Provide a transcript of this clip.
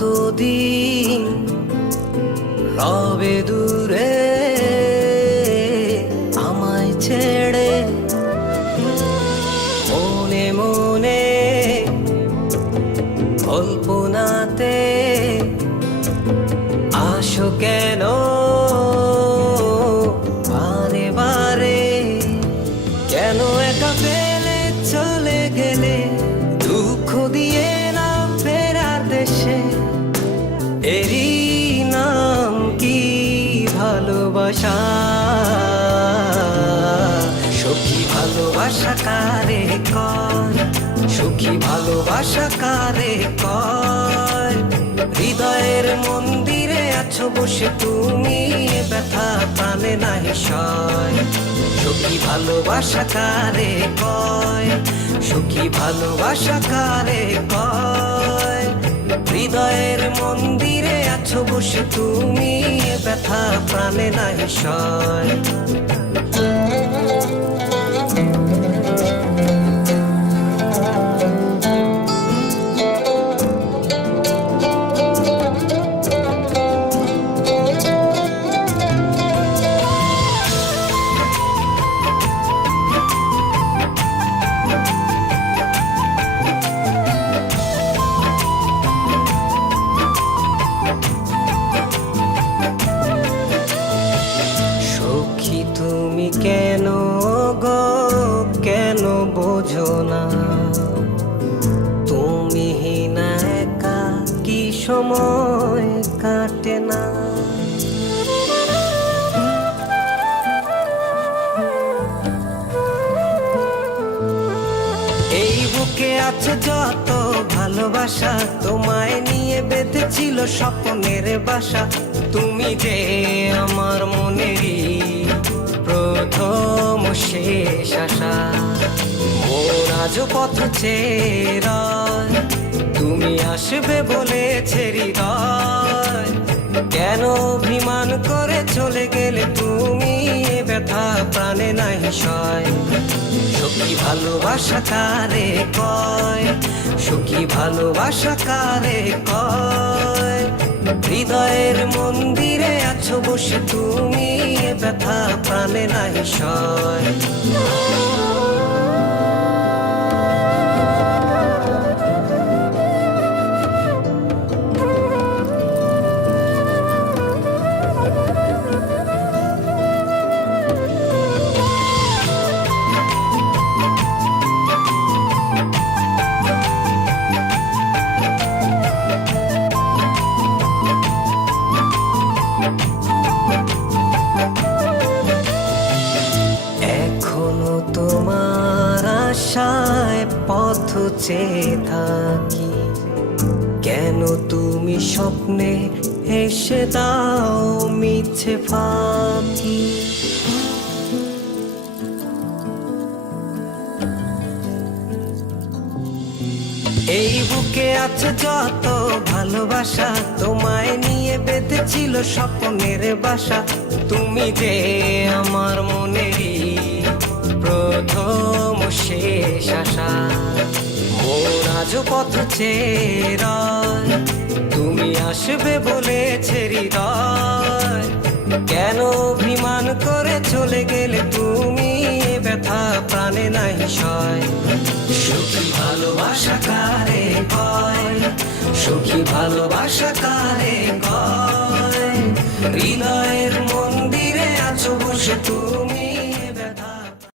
কতদিন রবে দূরে আমায় ছেড়ে, মনে মনে কল্পনাতে আসো কেন বারে বারে, কেন একা ফেলে চলে গেলে দুঃখ দিয়ে না ফেরার দেশে, এরই নাম কি ভালোবাসা? সখী ভালোবাসা কারে কয়, সখী ভালোবাসা কারে কয়? হৃদয়ের মন্দিরে আছো বসে তুমি, ব্যথা প্রাণে নাহি সয়। সখী ভালোবাসা কারে কয়, সখী ভালোবাসা কারে কয়? হৃদয়ের মন্দিরে আছো বসে তুমি, ব্যথা প্রাণে নাহি সয়। তুমি কেন গো কেন বোঝো না, তুমি না একা কি সময় কাটে না? এই বুকে আছে যত ভালোবাসা, তোমায় নিয়ে বেঁধেছিল স্বপ্নের বাসা। তুমি যে আমার মনেরই প্রথম শেষ আশা, মোর আজও পথ চেয়ে, তুমি আসবে বলেছে হৃদয়। কেন অভিমান করে চলে গেলে তুমি, ব্যথা প্রাণে নাহি সয়। সখী ভালোবাসা কারে কয়, সখী ভালোবাসা কারে কয়? হৃদয়ের মন্দিরে আছো বসে তুমি, ব্যথা প্রাণে নাহি সয়। এখনো তোমার আশায় পথ চেয়ে থাকি, কেন তুমি স্বপ্নে এসে দাও মিছে ফাঁকি? এই বুকে আছে যত ভালোবাসা, তোমায় নিয়ে বেঁধেছিল স্বপ্নের বাসা। তুমি যে আমার মনেরই প্রথম শেষ আশা, মোর আজও পথ চেয়ে, তুমি আসবে বলেছে হৃদয়। কেন অভিমান করে চলে গেলে তুমি, ব্যথা প্রাণে নাহি সয়। সখী ভালোবাসা কারে কয়, সখী ভালোবাসা কারে কয়? হৃদয়ের মন্দিরে আছো বসে